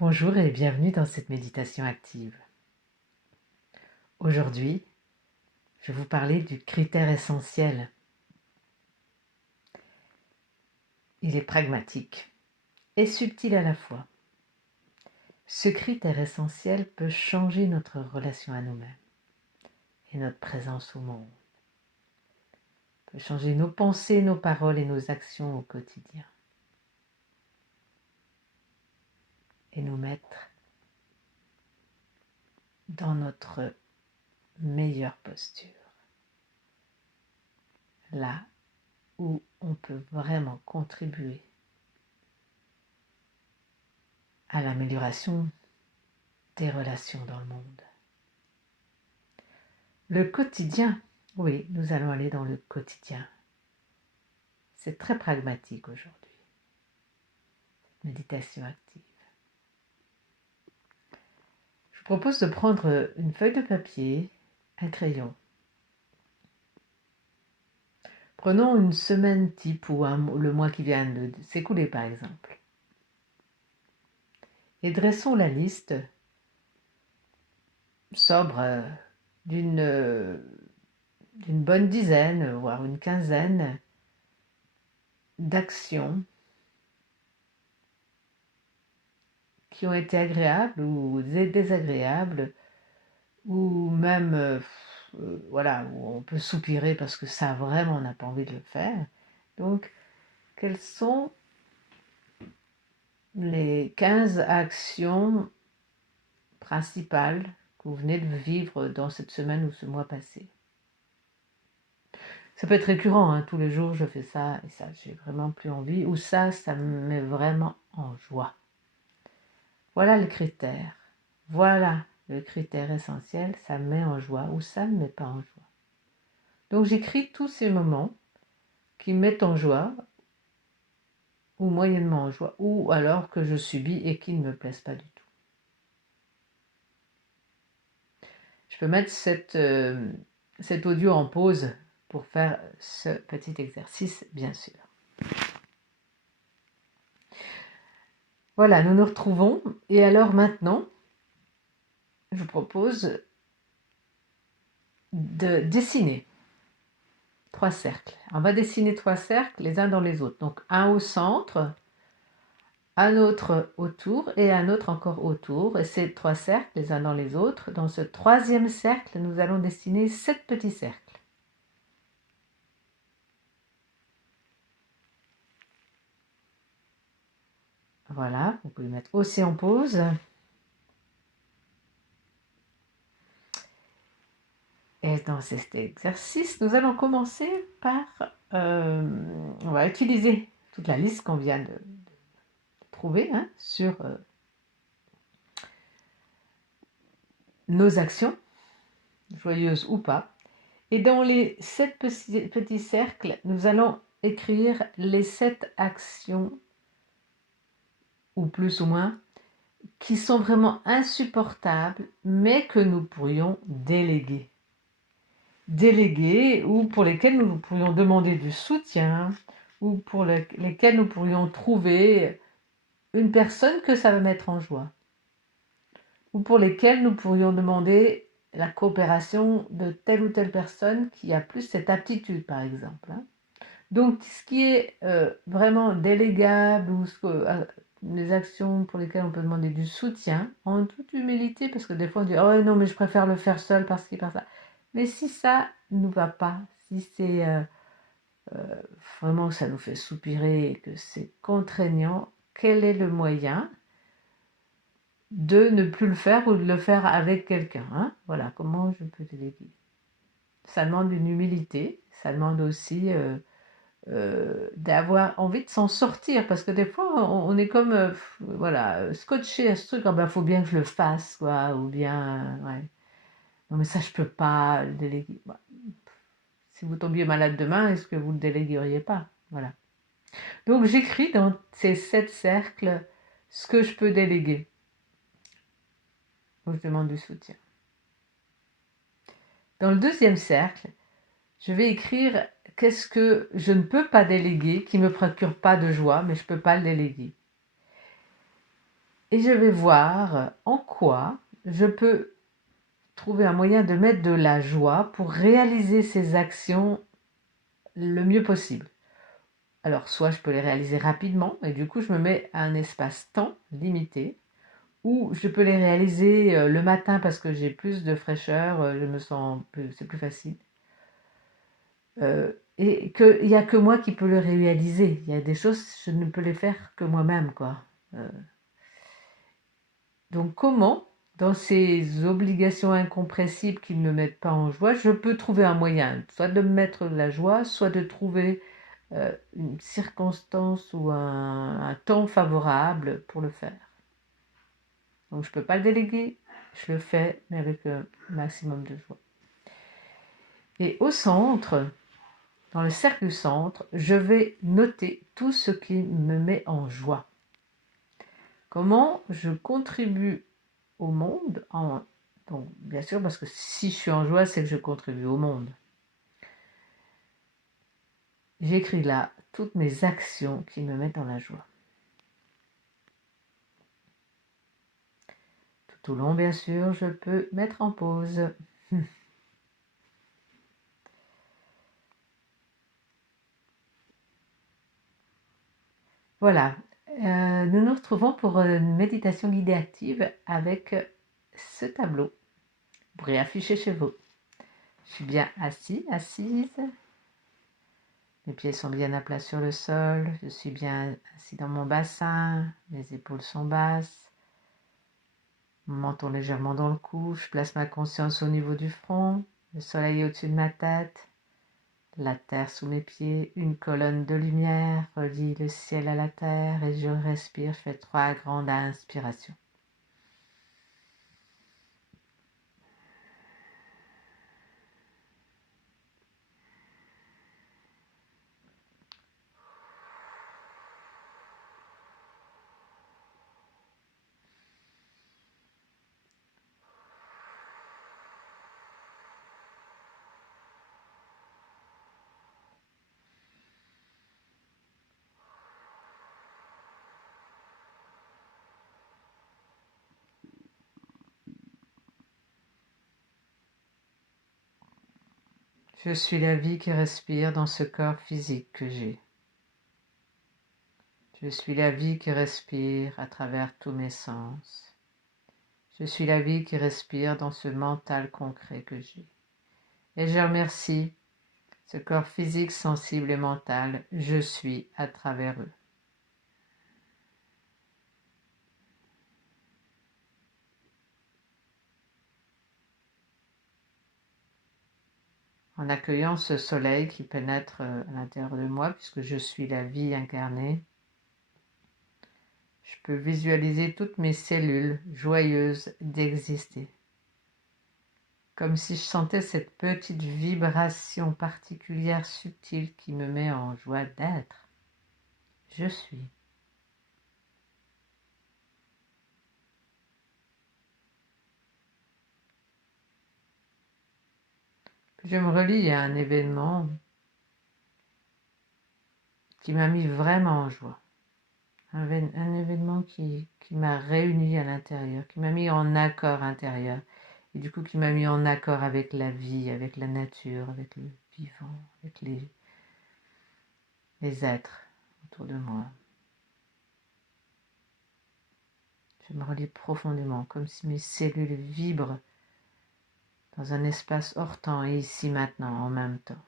Bonjour et bienvenue dans cette méditation active. Aujourd'hui, je vais vous parler du critère essentiel. Il est pragmatique et subtil à la fois. Ce critère essentiel peut changer notre relation à nous-mêmes et notre présence au monde. Il peut changer nos pensées, nos paroles et nos actions au quotidien. Et nous mettre dans notre meilleure posture. Là où on peut vraiment contribuer à l'amélioration des relations dans le monde. Le quotidien, oui, nous allons aller dans le quotidien. C'est très pragmatique aujourd'hui, méditation active. Je vous propose de prendre une feuille de papier, un crayon. Prenons une semaine type ou le mois qui vient de s'écouler par exemple. Et dressons la liste sobre d'une bonne dizaine, voire une quinzaine d'actions qui ont été agréables ou désagréables, ou même, voilà, où on peut soupirer parce que ça vraiment on n'a pas envie de le faire. Donc, quelles sont les 15 actions principales que vous venez de vivre dans cette semaine ou ce mois passé? Ça peut être récurrent, hein, tous les jours je fais ça et ça, j'ai vraiment plus envie, ou ça me met vraiment en joie. Voilà le critère. Voilà le critère essentiel, ça me met en joie ou ça ne me met pas en joie. Donc j'écris tous ces moments qui me mettent en joie ou moyennement en joie, ou alors que je subis et qui ne me plaisent pas du tout. Je peux mettre cet audio en pause pour faire ce petit exercice, bien sûr. Voilà, nous nous retrouvons. Et alors maintenant, je vous propose de dessiner 3 cercles. On va dessiner 3 cercles les uns dans les autres. Donc un au centre, un autre autour et un autre encore autour. Et ces 3 cercles les uns dans les autres. Dans ce 3e cercle, nous allons dessiner 7 petits cercles. Voilà, vous pouvez mettre aussi en pause. Et dans cet exercice, nous allons commencer par... on va utiliser toute la liste qu'on vient de trouver sur nos actions, joyeuses ou pas. Et dans les 7 petits cercles, nous allons écrire les 7 actions, ou plus ou moins, qui sont vraiment insupportables, mais que nous pourrions déléguer. Déléguer, ou pour lesquelles nous pourrions demander du soutien, ou pour lesquelles nous pourrions trouver une personne que ça va mettre en joie, ou pour lesquelles nous pourrions demander la coopération de telle ou telle personne qui a plus cette aptitude, par exemple. Donc, ce qui est vraiment délégable, ou les actions pour lesquelles on peut demander du soutien, en toute humilité, parce que des fois on dit « Oh non, mais je préfère le faire seul parce qu'il par ça ». Mais si ça ne va pas, si c'est vraiment que ça nous fait soupirer et que c'est contraignant, quel est le moyen de ne plus le faire ou de le faire avec quelqu'un, Voilà, comment je peux déléguer. Ça demande une humilité, ça demande aussi d'avoir envie de s'en sortir, parce que des fois on est comme voilà, scotché à ce truc, ah ben faut bien que je le fasse, quoi, ou bien ouais, non mais ça je peux pas le déléguer. Bah, si vous tombiez malade demain, est-ce que vous le délégueriez pas? Voilà. Donc j'écris dans ces 7 cercles ce que je peux déléguer. Donc je demande du soutien. Dans le 2e cercle, je vais écrire qu'est-ce que je ne peux pas déléguer, qui ne me procure pas de joie, mais je ne peux pas le déléguer. Et je vais voir en quoi je peux trouver un moyen de mettre de la joie pour réaliser ces actions le mieux possible. Alors, soit je peux les réaliser rapidement, et du coup, je me mets à un espace-temps limité, ou je peux les réaliser le matin parce que j'ai plus de fraîcheur, je me sens plus, c'est plus facile. Et qu'il n'y a que moi qui peux le réaliser. Il y a des choses, je ne peux les faire que moi-même, quoi. Donc, comment, dans ces obligations incompressibles qui ne me mettent pas en joie, je peux trouver un moyen, soit de me mettre de la joie, soit de trouver une circonstance ou un temps favorable pour le faire. Donc je ne peux pas le déléguer, je le fais, mais avec un maximum de joie. Et au centre, dans le cercle du centre, je vais noter tout ce qui me met en joie. Comment je contribue au monde donc, bien sûr, parce que si je suis en joie, c'est que je contribue au monde. J'écris là toutes mes actions qui me mettent dans la joie. Tout au long, bien sûr, je peux mettre en pause. Voilà, nous nous retrouvons pour une méditation guidée active avec ce tableau. Vous pourrez afficher chez vous. Je suis bien assis, assise. Mes pieds sont bien à plat sur le sol. Je suis bien assis dans mon bassin. Mes épaules sont basses. Mon menton légèrement dans le cou. Je place ma conscience au niveau du front. Le soleil au-dessus de ma tête. La terre sous mes pieds. Une colonne de lumière relie le ciel à la terre. Et je respire. Je fais 3 grandes inspirations. Je suis la vie qui respire dans ce corps physique que j'ai. Je suis la vie qui respire à travers tous mes sens. Je suis la vie qui respire dans ce mental concret que j'ai. Et je remercie ce corps physique, sensible et mental. Je suis à travers eux. En accueillant ce soleil qui pénètre à l'intérieur de moi, puisque je suis la vie incarnée, je peux visualiser toutes mes cellules joyeuses d'exister. Comme si je sentais cette petite vibration particulière, subtile, qui me met en joie d'être. Je suis. Je me relie à un événement qui m'a mis vraiment en joie. Un événement qui m'a réuni à l'intérieur, qui m'a mis en accord intérieur. Et du coup, qui m'a mis en accord avec la vie, avec la nature, avec le vivant, avec les êtres autour de moi. Je me relie profondément, comme si mes cellules vibrent dans un espace hors temps et ici maintenant en même temps.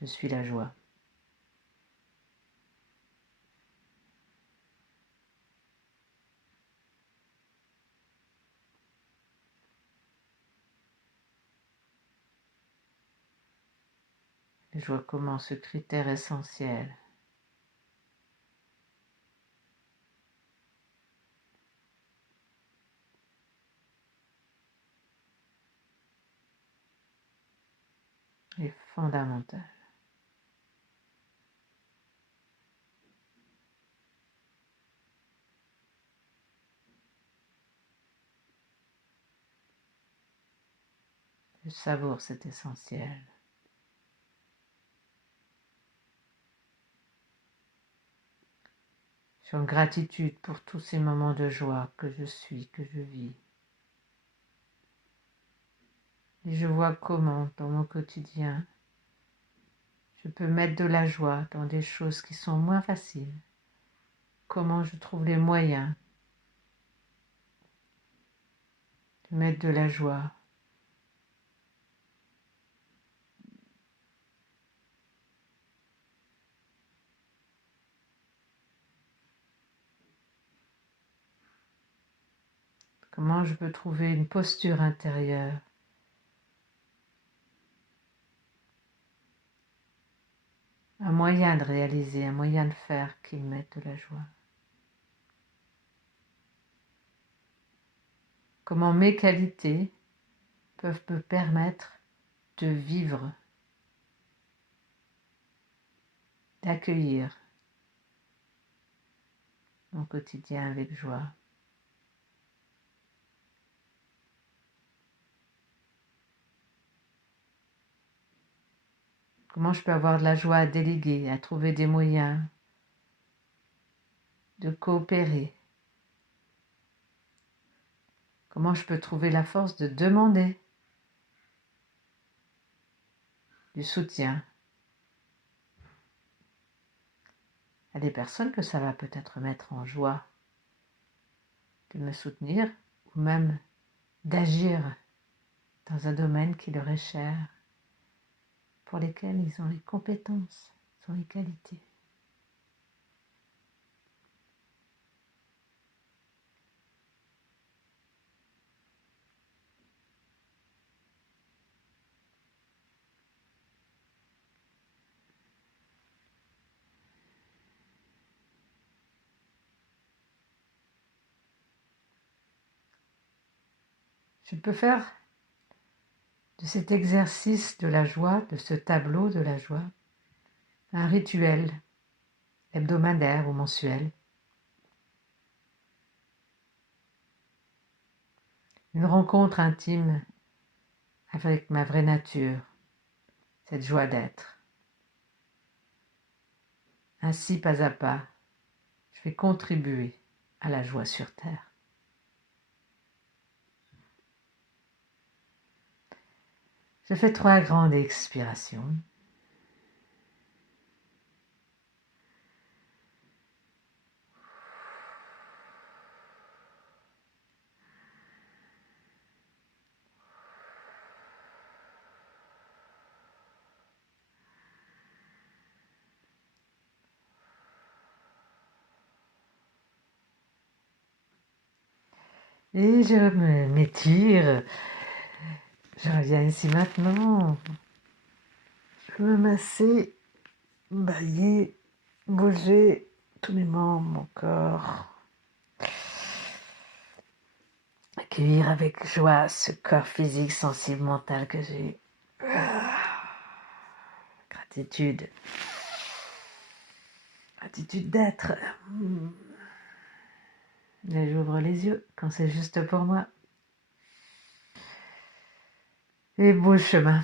Je suis la joie. Je vois comment ce critère essentiel est fondamental. Je savoure cet essentiel. suis en gratitude pour tous ces moments de joie que je suis, que je vis. Et je vois comment, dans mon quotidien, je peux mettre de la joie dans des choses qui sont moins faciles. Comment je trouve les moyens de mettre de la joie. Comment je peux trouver une posture intérieure. Un moyen de réaliser, un moyen de faire qui me mette de la joie. Comment mes qualités peuvent me permettre de vivre, d'accueillir mon quotidien avec joie. Comment je peux avoir de la joie à déléguer, à trouver des moyens de coopérer. Comment je peux trouver la force de demander du soutien à des personnes que ça va peut-être mettre en joie de me soutenir ou même d'agir dans un domaine qui leur est cher, pour lesquels ils ont les compétences, ils ont les qualités. Je peux faire de cet exercice de la joie, de ce tableau de la joie, un rituel hebdomadaire ou mensuel. Une rencontre intime avec ma vraie nature, cette joie d'être. Ainsi, pas à pas, je vais contribuer à la joie sur Terre. Je fais 3 grandes expirations. Et je m'étire. Je reviens ici maintenant. Je veux me masser, bailler, bouger tous mes membres, mon corps. Accueillir avec joie ce corps physique, sensible, mental que j'ai. Gratitude. Gratitude d'être. Et j'ouvre les yeux quand c'est juste pour moi. Et beau chemin.